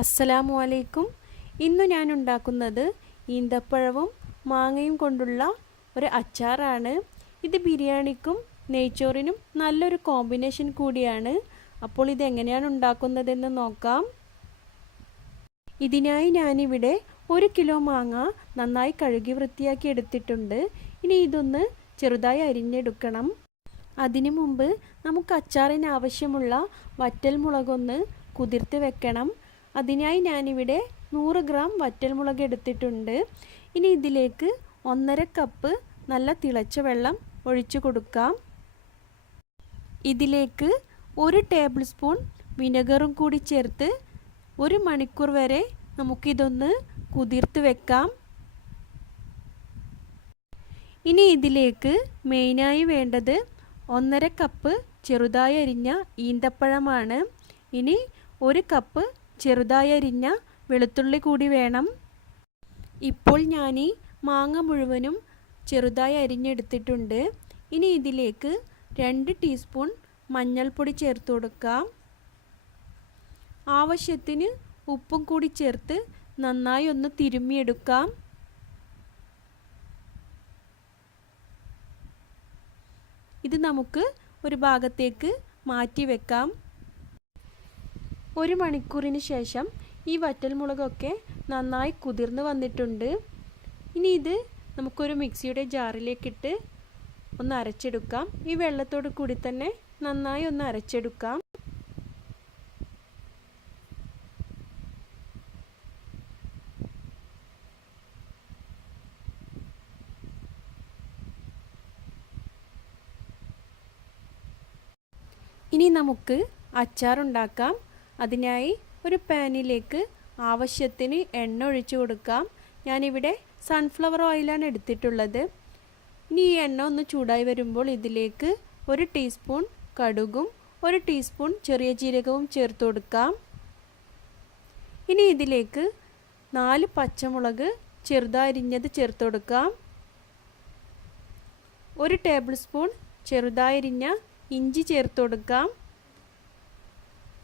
അസ്സലാമു അലൈക്കും. ഇന്ന് ഞാൻ ഉണ്ടാക്കുന്നത് ഈന്തപ്പഴവും മാങ്ങയും കൊണ്ടുള്ള ഒരു അച്ചാറാണ്. ഇത് ബിരിയാണിക്കും നെയ്ച്ചോറിനും നല്ലൊരു കോമ്പിനേഷൻ കൂടിയാണ്. അപ്പോൾ ഇതെങ്ങനെയാണ് ഉണ്ടാക്കുന്നതെന്ന് നോക്കാം. ഇതിനായി ഞാനിവിടെ 1 കിലോ മാങ്ങ നന്നായി കഴുകി വൃത്തിയാക്കി എടുത്തിട്ടുണ്ട്. ഇനി ഇതൊന്ന് ചെറുതായി അരിഞ്ഞെടുക്കണം. അതിനു മുമ്പ് നമുക്ക് അച്ചാറിന് ആവശ്യമുള്ള വറ്റൽമുളകൊന്ന് കുതിർത്ത് വെക്കണം. അതിനായി ഞാനിവിടെ 100 ഗ്രാം വറ്റൽമുളക് എടുത്തിട്ടുണ്ട്. ഇനി ഇതിലേക്ക് 1.5 കപ്പ് നല്ല തിളച്ച വെള്ളം ഒഴിച്ചു കൊടുക്കാം. ഇതിലേക്ക് 1 ടേബിൾ സ്പൂൺ വിനെഗറും കൂടി ചേർത്ത് 1 മണിക്കൂർ വരെ നമുക്കിതൊന്ന് കുതിർത്ത് വെക്കാം. ഇനി ഇതിലേക്ക് മെയിനായി വേണ്ടത് 1.5 കപ്പ് ചെറുതായി അരിഞ്ഞ ഈന്തപ്പഴമാണ്. ഇനി 1 കപ്പ് ചെറുതായി അരിഞ്ഞ വെളുത്തുള്ളി കൂടി വേണം. ഇപ്പോൾ ഞാൻ ഈ മാങ്ങ മുഴുവനും ചെറുതായി അരിഞ്ഞെടുത്തിട്ടുണ്ട്. ഇനി ഇതിലേക്ക് 2 ടീസ്പൂൺ മഞ്ഞൾപ്പൊടി ചേർത്ത് കൊടുക്കാം. ആവശ്യത്തിന് ഉപ്പും കൂടി ചേർത്ത് നന്നായി ഒന്ന് തിരുമ്മിയെടുക്കാം. ഇത് നമുക്ക് ഒരു ഭാഗത്തേക്ക് മാറ്റി വെക്കാം. 1 മണിക്കൂറിന് ശേഷം ഈ വറ്റൽമുളകൊക്കെ നന്നായി കുതിർന്ന് വന്നിട്ടുണ്ട്. ഇനി ഇത് നമുക്കൊരു മിക്സിയുടെ ജാറിലേക്കിട്ട് ഒന്ന് അരച്ചെടുക്കാം. ഈ വെള്ളത്തോട് കൂടി തന്നെ നന്നായി ഒന്ന് അരച്ചെടുക്കാം. ഇനി നമുക്ക് അച്ചാറുണ്ടാക്കാം. അതിനായി ഒരു പാനിലേക്ക് ആവശ്യത്തിന് എണ്ണ ഒഴിച്ചു കൊടുക്കാം. ഞാനിവിടെ സൺഫ്ലവർ ഓയിലാണ് എടുത്തിട്ടുള്ളത്. ഇനി ഈ എണ്ണ ഒന്ന് ചൂടായി വരുമ്പോൾ ഇതിലേക്ക് 1 ടീസ്പൂൺ കടുകും 1 ടീസ്പൂൺ ചെറിയ ജീരകവും ചേർത്ത് കൊടുക്കാം. ഇനി ഇതിലേക്ക് 4 പച്ചമുളക് ചെറുതായിരിഞ്ഞത് ചേർത്ത് കൊടുക്കാം. 1 ടേബിൾ സ്പൂൺ ചെറുതായിരിഞ്ഞ ഇഞ്ചി ചേർത്ത് കൊടുക്കാം.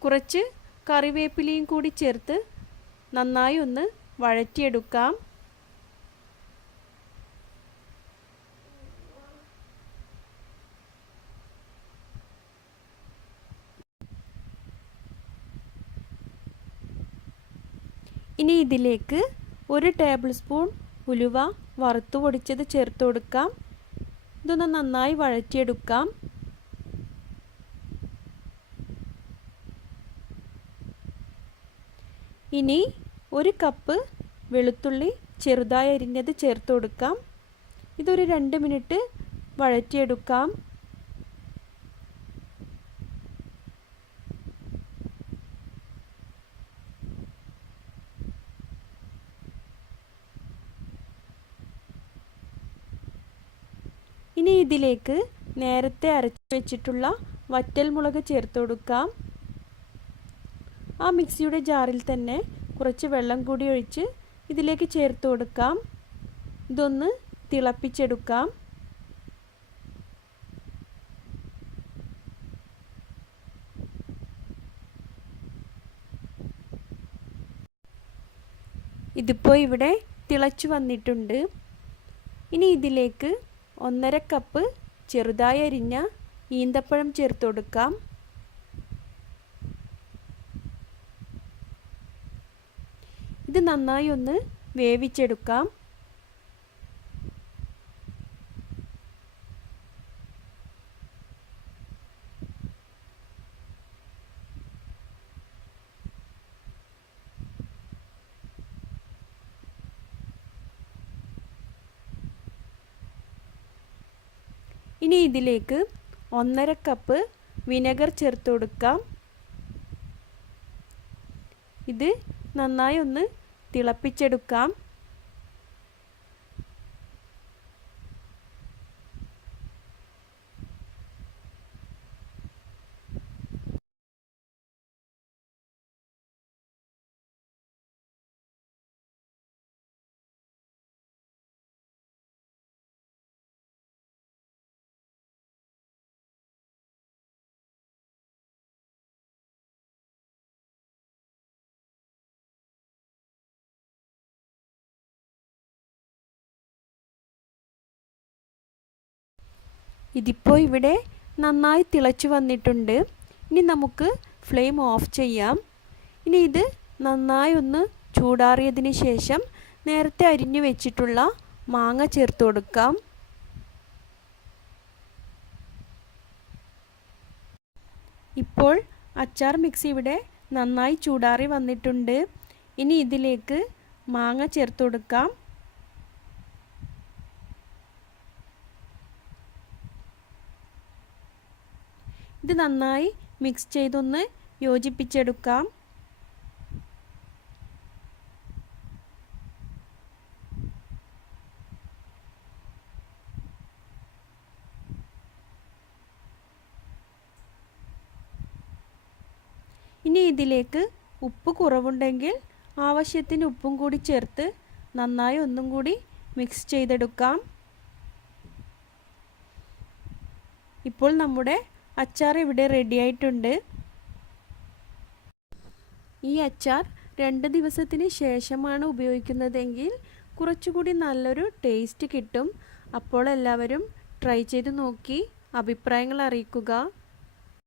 കുറച്ച് കറിവേപ്പിലയും കൂടി ചേർത്ത് നന്നായി ഒന്ന് വഴറ്റിയെടുക്കാം. ഇനി ഇതിലേക്ക് 1 ടേബിൾ സ്പൂൺ ഉലുവ വറുത്തു പൊടിച്ചത് ചേർത്ത് കൊടുക്കാം. ഇതൊന്ന് നന്നായി വഴറ്റിയെടുക്കാം. ഇനി 1 കപ്പ് വെളുത്തുള്ളി ചെറുതായി അരിഞ്ഞത് ചേർത്ത് കൊടുക്കാം. ഇതൊരു 2 മിനിറ്റ് വഴറ്റിയെടുക്കാം. ഇനി ഇതിലേക്ക് നേരത്തെ അരച്ചു വെച്ചിട്ടുള്ള വറ്റൽമുളക് ചേർത്ത് കൊടുക്കാം. ആ മിക്സിയുടെ ജാറിൽ തന്നെ കുറച്ച് വെള്ളം കൂടി ഒഴിച്ച് ഇതിലേക്ക് ചേർത്ത് കൊടുക്കാം. ഇതൊന്ന് തിളപ്പിച്ചെടുക്കാം. ഇതിപ്പോൾ ഇവിടെ തിളച്ചു വന്നിട്ടുണ്ട്. ഇനി ഇതിലേക്ക് 1.5 കപ്പ് ചെറുതായി അരിഞ്ഞ ഈന്തപ്പഴം ചേർത്ത് കൊടുക്കാം. ഇത് നന്നായി ഒന്ന് വേവിച്ചെടുക്കാം. ഇനി ഇതിലേക്ക് 1.5 കപ്പ് വിനെഗർ ചേർത്ത് കൊടുക്കാം. ഇത് നന്നായി ഒന്ന് തിളപ്പിച്ചെടുക്കാം. ഇതിപ്പോൾ ഇവിടെ നന്നായി തിളച്ചു വന്നിട്ടുണ്ട്. ഇനി നമുക്ക് ഫ്ലെയിം ഓഫ് ചെയ്യാം. ഇനി ഇത് നന്നായി ഒന്ന് ചൂടാറിയതിന് ശേഷം നേരത്തെ അരിഞ്ഞു വെച്ചിട്ടുള്ള മാങ്ങ ചേർത്ത് കൊടുക്കാം. ഇപ്പോൾ അച്ചാർ മിക്സ് ഇവിടെ നന്നായി ചൂടാറി വന്നിട്ടുണ്ട്. ഇനി ഇതിലേക്ക് മാങ്ങ ചേർത്ത് കൊടുക്കാം. ഇത് നന്നായി മിക്സ് ചെയ്തൊന്ന് യോജിപ്പിച്ചെടുക്കാം. ഇനി ഇതിലേക്ക് ഉപ്പ് കുറവുണ്ടെങ്കിൽ ആവശ്യത്തിന് ഉപ്പും കൂടി ചേർത്ത് നന്നായി ഒന്നും കൂടി മിക്സ് ചെയ്തെടുക്കാം. ഇപ്പോൾ നമ്മുടെ അച്ചാർ ഇവിടെ റെഡി ആയിട്ടുണ്ട്. ഈ അച്ചാർ 2 ദിവസത്തിന് ശേഷമാണ് ഉപയോഗിക്കുന്നതെങ്കിൽ കുറച്ചുകൂടി നല്ലൊരു ടേസ്റ്റ് കിട്ടും. അപ്പോൾ എല്ലാവരും ട്രൈ ചെയ്ത് നോക്കി അഭിപ്രായങ്ങൾ അറിയിക്കുക.